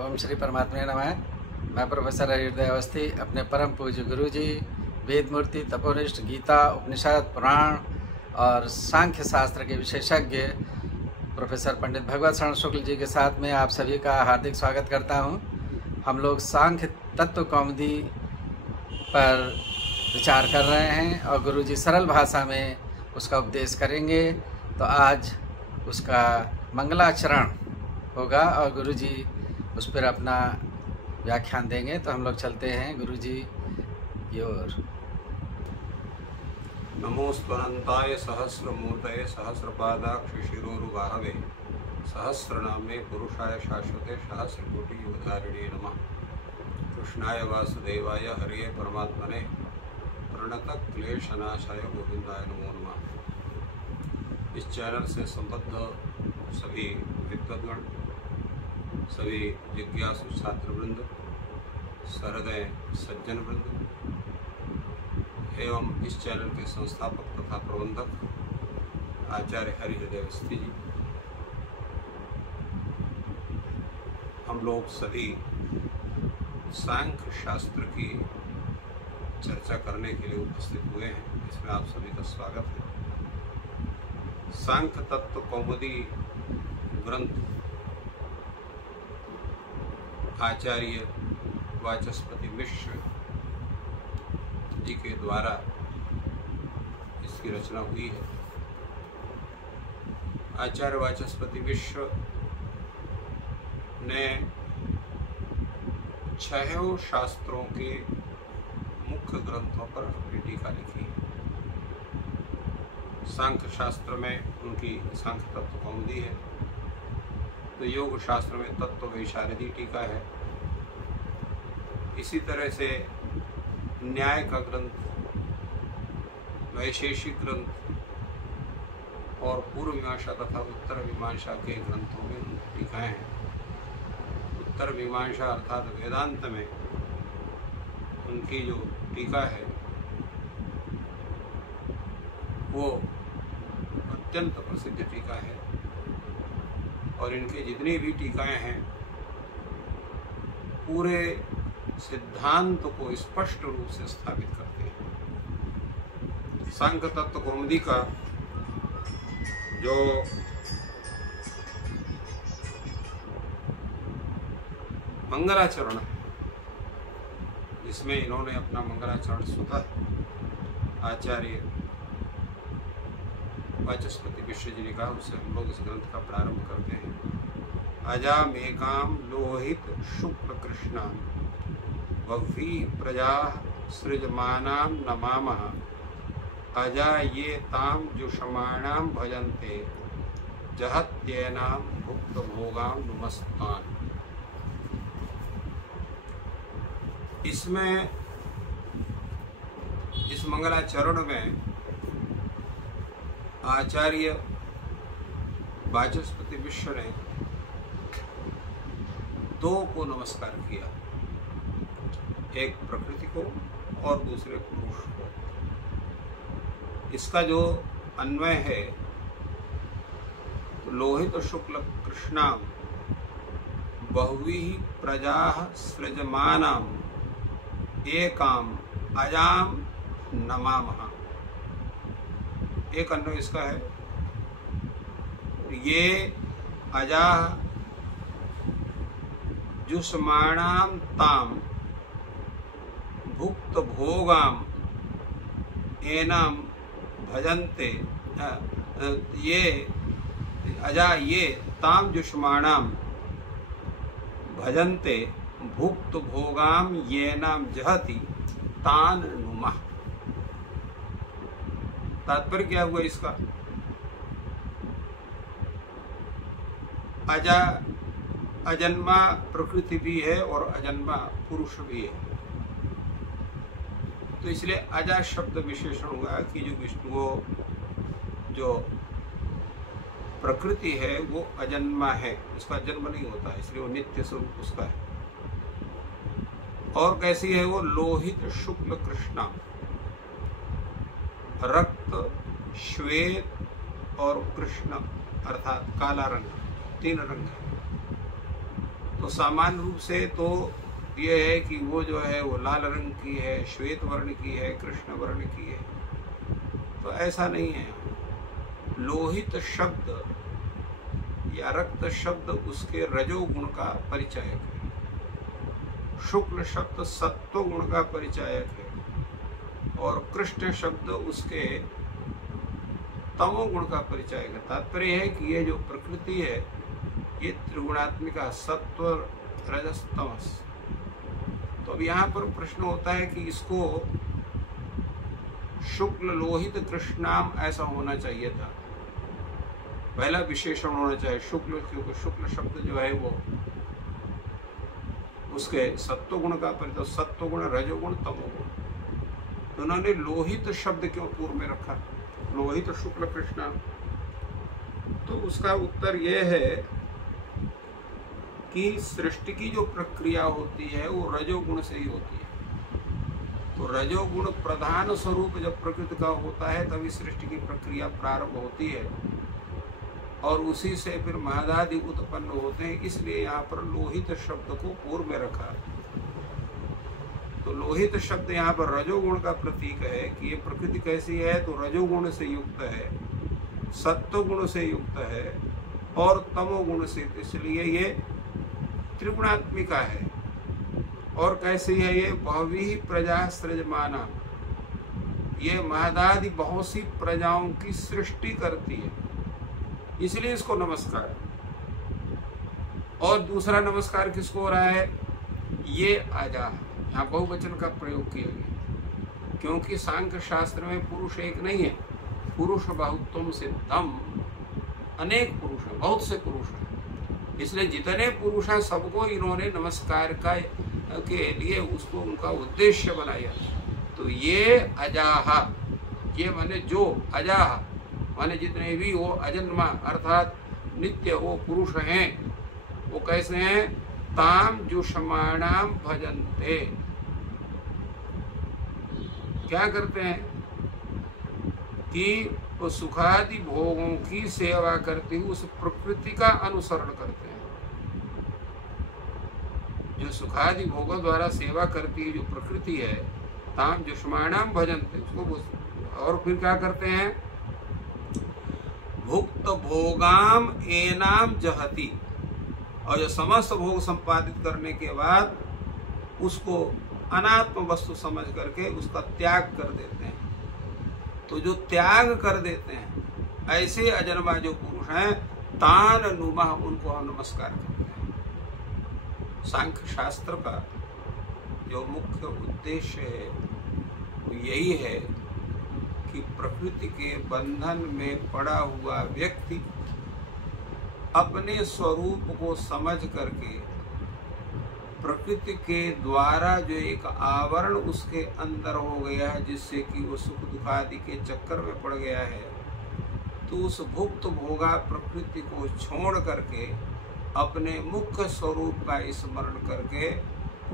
ओम श्री परमात्मा नमः। मैं प्रोफेसर हृदय अवस्थी अपने परम पूज्य गुरु जी वेद मूर्ति तपोनिष्ठ गीता उपनिषद पुराण और सांख्य शास्त्र के विशेषज्ञ प्रोफेसर पंडित भगवत शरण शुक्ल जी के साथ में आप सभी का हार्दिक स्वागत करता हूं। हम लोग सांख्य तत्व कौमुदी पर विचार कर रहे हैं और गुरु जी सरल भाषा में उसका उपदेश करेंगे। तो आज उसका मंगलाचरण होगा और गुरु जी उस पर अपना व्याख्यान देंगे। तो हम लोग चलते हैं गुरु जी की ओर। नमोस्तनंताय सहस्रमूर्तये सहस्रपादाक्ष शिरोरुबाहवे सहस्रनामे पुरुषाय शाश्वते सहस्रकोटि युगधारिणे नमः। कृष्णाय वासुदेवाय हरिये परमात्मने प्रणतक्लेशनाशाय गोविंदाय नमो नमः। इस चैनल से संबद्ध सभी विद्वद्गण, सभी जिज्ञासु छात्रवृंद, सहृदय सज्जन वृंद एवं इस चैनल के संस्थापक तथा प्रबंधक आचार्य हरिहृदय अवस्थी जी, हम लोग सभी सांख्य शास्त्र की चर्चा करने के लिए उपस्थित हुए हैं। इसमें आप सभी का स्वागत है। सांख्य तत्व कौमुदी ग्रंथ आचार्य वाचस्पति मिश्र जी के द्वारा इसकी रचना हुई है। आचार्य वाचस्पति मिश्र ने 6 शास्त्रों के मुख्य ग्रंथों पर अपनी टीका लिखी है। सांख्य शास्त्र में उनकी सांख्य तत्व कौमुदी है, तो योग शास्त्र में तत्व वैशारदी टीका है। इसी तरह से न्याय का ग्रंथ, वैशेषिक ग्रंथ और पूर्व मीमांसा तथा उत्तर मीमांसा के ग्रंथों में उनकी टीकाएं हैं। उत्तर मीमांसा अर्थात वेदांत में उनकी जो टीका है वो अत्यंत प्रसिद्ध टीका है और इनके जितनी भी टीकाएं हैं पूरे सिद्धांत को स्पष्ट रूप से स्थापित करते हैं। सांख्य तत्व कौमुदी का जो मंगलाचरण है, जिसमें इन्होंने अपना मंगलाचरण स्वतः आचार्य वाचस्पति मिश्र जी ने कहा, उससे हम लोग इस ग्रंथ का प्रारंभ करते हैं। अजामेकाम लोहित शुक्ल कृष्णा बह्वी प्रजा सृजमानाम नमामः। अजा ये ताम जुषमाणाम भजन्ते जहत्येनाम भुक्त भोगाम नुमस्तान। इसमें इस मंगलाचरण में आचार्य वाचस्पति मिश्र ने 2 को नमस्कार किया, एक प्रकृति को और दूसरे पुरुष को। इसका जो अन्वय है तो लोहित शुक्ल कृष्णाम बहुवी प्रजा सृजमानाम एकाम अजाम नमामः। एक अन्वय इसका है, ये अजा जुष्माणाम ताम भुक्त भोगाम एनाम भजन्ते। ये अजा ये ताम जुष्माणाम भजन्ते भुक्त भोगाम ये नाम जहति तान नुमा। तात्पर्य क्या हुआ इसका? अजा अजन्मा प्रकृति भी है और अजन्मा पुरुष भी है, तो इसलिए अजा शब्द विशेषण हुआ कि वो जो प्रकृति है वो अजन्मा है, उसका जन्म नहीं होता, इसलिए वो नित्य स्वरूप उसका है। और कैसी है वो? लोहित शुक्ल कृष्णा, रक्त, श्वेत और कृष्ण अर्थात काला रंग, 3 रंग है। तो सामान्य रूप से तो ये है कि वो जो है वो लाल रंग की है, श्वेत वर्ण की है, कृष्ण वर्ण की है। तो ऐसा नहीं है। लोहित शब्द या रक्त शब्द उसके रजोगुण का परिचायक है, शुक्ल शब्द सत्व गुण का परिचायक है और कृष्ण शब्द उसके तमोगुण का परिचायक है। तात्पर्य है कि ये जो प्रकृति है ये त्रिगुणात्मिका, सत्व रजस तमस। तो अब यहाँ पर प्रश्न होता है कि इसको शुक्ल लोहित कृष्णाम ऐसा होना चाहिए था, पहला विशेषण होना चाहिए शुक्ल, क्योंकि शुक्ल शब्द जो है वो उसके सत्व गुण का परिचय, सत्व गुण, रजोगुण, तमोगुण। तो उन्होंने लोहित शब्द क्यों पूर्व में रखा, लोहित शुक्ल कृष्णा? तो उसका उत्तर यह है कि सृष्टि की जो प्रक्रिया होती है वो रजोगुण से ही होती है। तो रजोगुण प्रधान स्वरूप जब प्रकृति का होता है तभी सृष्टि की प्रक्रिया प्रारंभ होती है और उसी से फिर महादादि उत्पन्न होते हैं। इसलिए यहाँ पर लोहित शब्द को पूर्व में रखा। तो लोहित शब्द यहाँ पर रजोगुण का प्रतीक है कि ये प्रकृति कैसी है, तो रजोगुण से युक्त है, सत्व गुण से युक्त है और तमोगुण से, इसलिए ये त्रिगुणात्मिका है। और कैसी है ये? बहुवी प्रजा सृजमाना, ये महदादि बहुत सी प्रजाओं की सृष्टि करती है, इसलिए इसको नमस्कार। और दूसरा नमस्कार किसको हो रहा है? ये आजा, यहाँ बहुवचन का प्रयोग किया गया, क्योंकि सांख्य शास्त्र में पुरुष एक नहीं है, पुरुष बहुत्वम सिद्धम, अनेक पुरुष हैं, बहुत से पुरुष हैं। इसलिए जितने पुरुष हैं सबको इन्होंने नमस्कार का के लिए उसको उनका उद्देश्य बनाया। तो ये अजाहा, ये माने जो, अजाहा माने जितने भी वो अजन्मा अर्थात नित्य वो पुरुष हैं, वो कैसे हैं? ताम जुष्माणाम भजन्ते, क्या करते हैं कि वो सुखादि भोगों की सेवा करते हुए उस प्रकृति का अनुसरण करते हैं। जो सुखादि भोगों द्वारा सेवा करती है जो प्रकृति है, ताम जुष्माणाम भजन्ते, उसको। और फिर क्या करते हैं? भुक्त भोगाम एनाम जहति, और जो समस्त भोग संपादित करने के बाद उसको अनात्म वस्तु समझ करके उसका त्याग कर देते हैं। तो जो त्याग कर देते हैं ऐसे अजन्मा जो पुरुष हैं, तान नुमा, उनको हम नमस्कार करते हैं। सांख्य शास्त्र का जो मुख्य उद्देश्य है वो यही है कि प्रकृति के बंधन में पड़ा हुआ व्यक्ति अपने स्वरूप को समझ करके प्रकृति के द्वारा जो एक आवरण उसके अंदर हो गया है, जिससे कि वो सुख दुखादि के चक्कर में पड़ गया है, तो उस भुक्त भोगा प्रकृति को छोड़ करके अपने मुख्य स्वरूप का स्मरण करके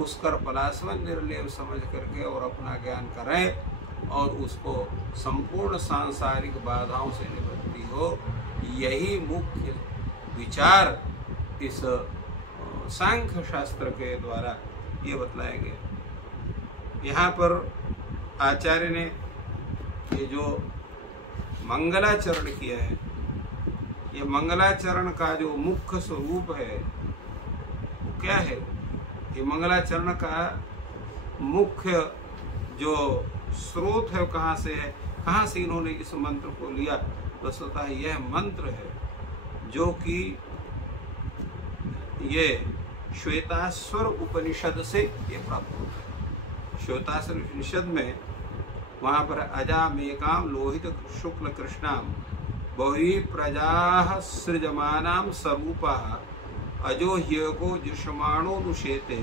उसका पलाशवन निर्लेप समझ करके और अपना ज्ञान करें और उसको संपूर्ण सांसारिक बाधाओं से निवृत्ति हो। यही मुख्य विचार इस सांख्य शास्त्र के द्वारा ये बतलाया गया। यहाँ पर आचार्य ने ये जो मंगलाचरण किया है, ये मंगलाचरण का जो मुख्य स्वरूप है वो क्या है? ये मंगलाचरण का मुख्य जो स्रोत है कहाँ से है, कहाँ से इन्होंने इस मंत्र को लिया? तो स्वतः यह मंत्र है जो कि ये श्वेताश्वर उपनिषद से ये प्राप्त होता है। श्वेताश्वर उपनिषद में वहाँ पर अजामेकाम लोहित शुक्ल कृष्णाम बहुवी प्रजा सृजमानाम स्वरूपा अजो ह्यको जुष्माणोनुशेते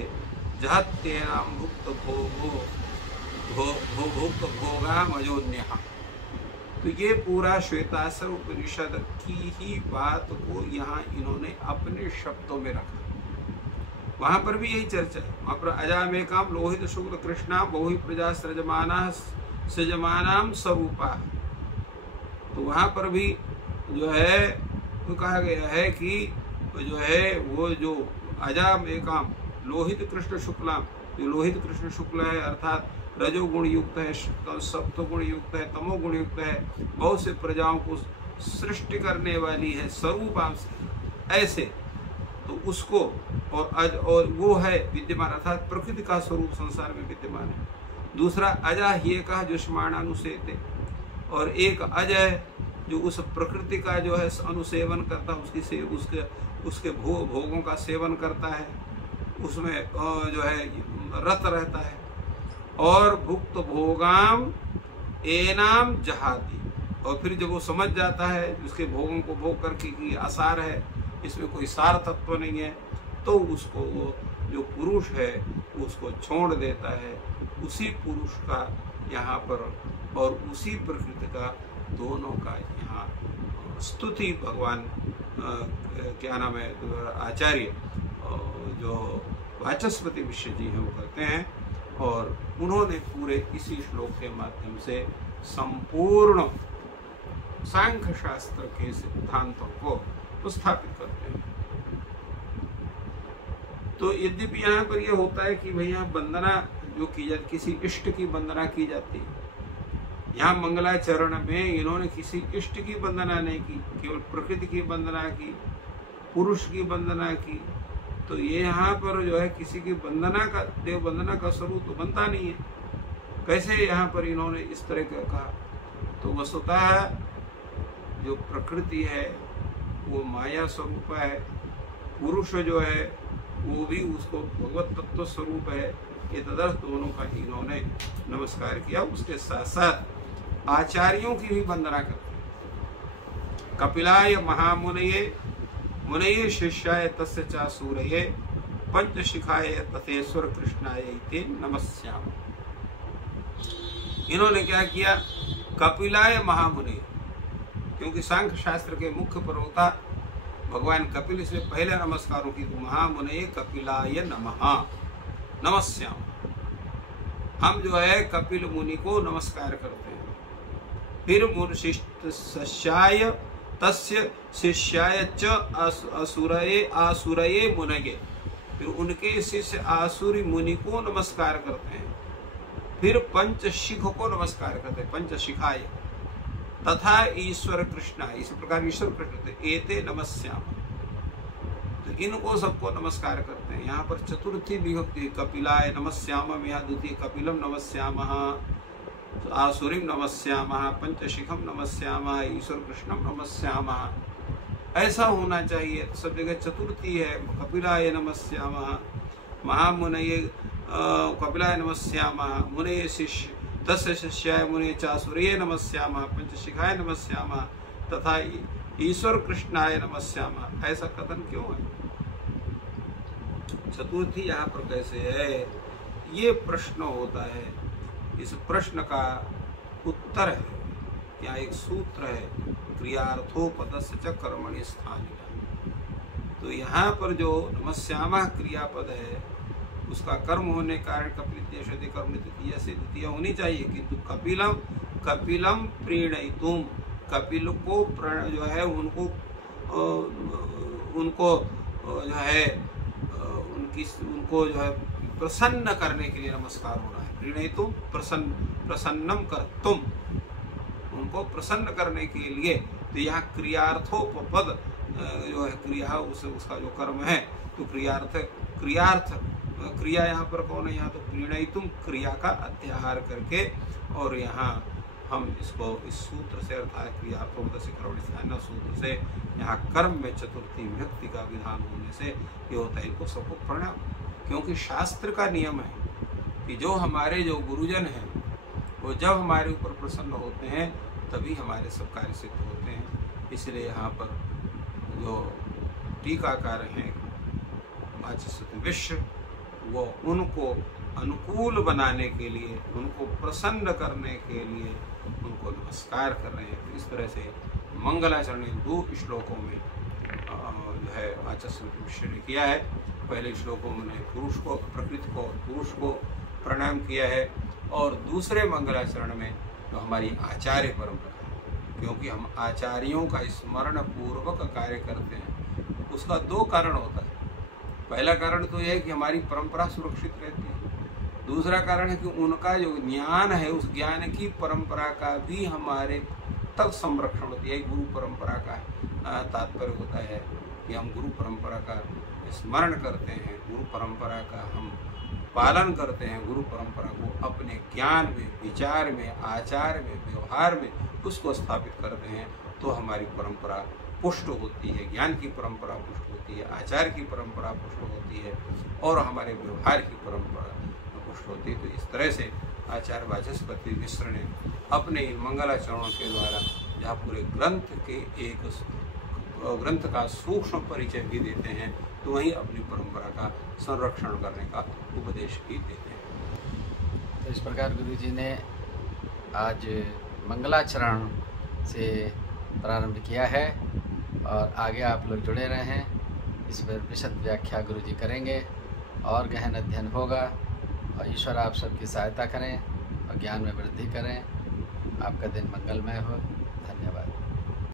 जहत्येनाम भुक्त भोगाम अजोन्यः। तो ये पूरा श्वेताश्वर उपनिषद की ही बात को यहाँ इन्होंने अपने शब्दों में रखा। वहाँ पर भी यही चर्चा है। वहाँ पर अजामेकाम लोहित शुक्ल कृष्णा बहुवी प्रजा सृजमानाम स्वरूपा, तो वहाँ पर भी जो है तो कहा गया है कि जो है वो जो अजाम एकाम लोहित कृष्ण शुक्लाम, जो लोहित कृष्ण शुक्ल है अर्थात रजोगुण युक्त है, सत्वगुण युक्त है, तमोगुण युक्त है, बहुत से प्रजाओं को सृष्टि करने वाली है स्वरूपांश ऐसे, तो उसको और वो है विद्यमान अर्थात प्रकृति का स्वरूप संसार में विद्यमान है। दूसरा अजा ही का जुष्माण अनुसेते, और एक अजय जो उस प्रकृति का जो है अनुसेवन करता, उसके भोगों का सेवन करता है, उसमें जो है रत रहता है। और भुक्त भोगाम एनाम जहाती, और फिर जब वो समझ जाता है उसके भोगों को भोग करके कि आसार है, इसमें कोई सार तत्व नहीं है, तो उसको वो जो पुरुष है उसको छोड़ देता है। उसी पुरुष का यहाँ पर और उसी प्रकृति का दोनों का यहाँ स्तुति भगवान क्या नाम है आचार्य जो वाचस्पति मिश्र जी हैं वो करते हैं, और उन्होंने पूरे इसी श्लोक के माध्यम से संपूर्ण सांख्य शास्त्र के सिद्धांतों को स्थापित करते हैं। तो यद्यपि यहाँ पर यह होता है कि भैया वंदना जो की जाती, किसी इष्ट की वंदना की जाती है, यहाँ मंगलाचरण में इन्होंने किसी इष्ट की वंदना नहीं की, केवल प्रकृति की वंदना की, पुरुष की वंदना की। तो ये यहाँ पर जो है किसी की वंदना का, देव वंदना का स्वरूप तो बनता नहीं है। कैसे यहाँ पर इन्होंने इस तरह का कहा? तो वस्तुतः जो प्रकृति है वो माया स्वरूप है, पुरुष जो है वो भी उसको भगवत तत्व स्वरूप है। ये तदर्थ दोनों का इन्होंने नमस्कार किया। उसके साथ साथ आचार्यों की भी वंदना करते हैं। कपिलाय महामुनये मुनये शिष्याय तस्य चासूरये पंचशिखाय तथेश्वर कृष्णाय ते नमस्याम। इन्होंने क्या किया? कपिलाय महामुने, क्योंकि सांख्य शास्त्र के मुख्य प्रवक्ता भगवान कपिल, इसलिए पहले नमस्कारों की तो महामुने कपिलाय नमः नमस्याम। हम जो है कपिल मुनि को नमस्कार करते हैं। फिर शिष्याय तस्य शिष्याय च आसुरये मुनये, फिर उनके शिष्य आसुरी मुनि को नमस्कार करते हैं। फिर पंचशिख को नमस्कार करते हैं, पंचशिखाय तथा ईश्वर कृष्ण, इसी प्रकार ईश्वर कृष्ण एते नमस्याम, तो इनको सबको नमस्कार करते हैं। यहाँ पर चतुर्थी विभक्ति कपिलाय नमस्याम, यहाँ द्वितीय कपिलम नमस्याम, आसुरीम नमस्याम, पंचशिखम नमस्याम, ईश्वर कृष्णम नमस्याम, ऐसा होना चाहिए। तो सब जगह चतुर्थी है। कपिलाय नमस्याम, महामुनये कपिलाय नमस्याम, मुनये शिष्य तस्य शिष्याय मुनये चासुरये नमस्याम, पंचशिखाय नमस्याम तथा ईश्वर कृष्णाय नमस्याम। ऐसा कथन क्यों है? चतुर्थी यहाँ पर कैसे है, ये प्रश्न होता है। इस प्रश्न का उत्तर है, यहाँ एक सूत्र है, क्रियार्थोपदस्य च कर्मणि स्थानिनः। तो यहाँ पर जो नमस्यामः क्रियापद है उसका कर्म होने के कारण कपिलित्य शब्द कर्म द्वितीय से द्वितीय होनी चाहिए, किंतु कपिलम प्रीणयितुम, कपिल को जो है उनको जो है उनको जो है प्रसन्न करने के लिए नमस्कार होना है। प्रीणयितुम प्रसन्नम कर्तुम, उनको प्रसन्न करने के लिए। तो यहाँ क्रियार्थोपद जो है क्रिया उसका जो कर्म है, तो क्रिया यहाँ पर कौन है? यहाँ तो प्रीणयितुम क्रिया का अध्याहार करके, और यहाँ हम इसको इस सूत्र से अर्थात क्रियार्थोपद से कर्मणि सूत्र से यहाँ कर्म में चतुर्थी विभक्ति का विधान होने से ये होता है, इनको सबको प्रणाम। क्योंकि शास्त्र का नियम है कि जो हमारे जो गुरुजन हैं वो जब हमारे ऊपर प्रसन्न होते हैं तभी हमारे सब कार्य सिद्ध होते हैं। इसलिए यहाँ पर जो टीकाकार हैं वाचस्पति मिश्र, वो उनको अनुकूल बनाने के लिए, उनको प्रसन्न करने के लिए उनको नमस्कार कर रहे हैं। तो इस तरह से मंगलाचरण 2 श्लोकों में जो है वाचस्पति मिश्र ने किया है। पहले श्लोकों में पुरुष को, प्रकृति को, पुरुष को प्रणाम किया है, और दूसरे मंगलाचरण में जो हमारी आचार्य परंपरा है, क्योंकि हम आचार्यों का स्मरण पूर्वक कार्य करते हैं, उसका 2 कारण होता है। पहला कारण तो यह है कि हमारी परंपरा सुरक्षित रहती है। दूसरा कारण है कि उनका जो ज्ञान है उस ज्ञान की परंपरा का भी हमारे तक संरक्षण होती है। गुरु परंपरा का तात्पर्य होता है कि हम गुरु परंपरा का स्मरण करते हैं, गुरु परंपरा का हम पालन करते हैं, गुरु परंपरा को अपने ज्ञान में, विचार में, आचार में, व्यवहार में उसको स्थापित करते हैं, तो हमारी परंपरा पुष्ट होती है, ज्ञान की परंपरा पुष्ट होती है, आचार की परंपरा पुष्ट होती है और हमारे व्यवहार की परंपरा पुष्ट होती है। तो इस तरह से आचार्य वाचस्पति मिश्र ने अपने इन मंगलाचरणों के द्वारा जहाँ पूरे ग्रंथ का सूक्ष्म परिचय भी देते हैं, तो वहीं अपनी परंपरा का संरक्षण करने का उपदेश भी देते हैं। तो इस प्रकार गुरु जी ने आज मंगलाचरण से प्रारंभ किया है और आगे आप लोग जुड़े रहे हैं। इस पर विशद व्याख्या गुरु जी करेंगे और गहन अध्ययन होगा और ईश्वर आप सबकी सहायता करें और ज्ञान में वृद्धि करें। आपका दिन मंगलमय हो।